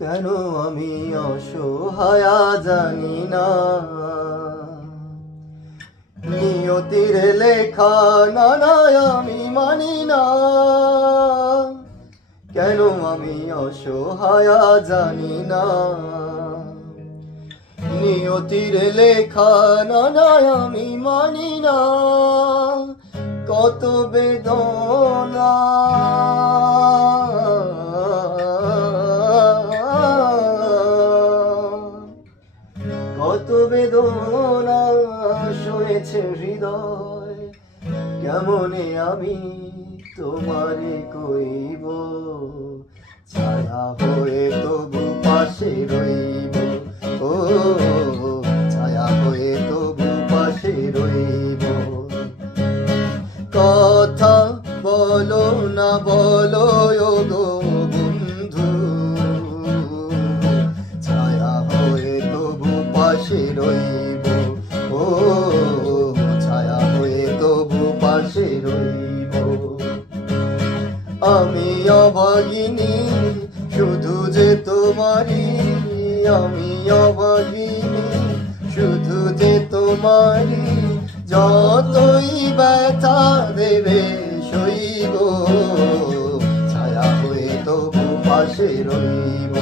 কেন আমি অসহায় জানি না, নিয়তির লেখা না আমি মানি না। কেন আমি অসহায় জানি না, নিয়তির লেখা না আমি মানি না। কত বেদনা কত বেদনা সয়েছে হৃদয়, কেমনে আমি তোমারে কইব। ছায়া হয়ে তবু পাশে রইব, ও ছায়া হয়ে তবু পাশে রইব। কথা বলো না বলো গো বন্ধু, ছায়া হয়ে তবু পাশে রইব, ও ছায়া হয়ে তবু পাশে রইব। আমি অভাগিনী শুধু যে তোমারই, আমি অভাগিনী শুধু যে তোমারই। যতই ব্যথা দেবে সইব, ছায়া হয়ে তবু পাশে রইব।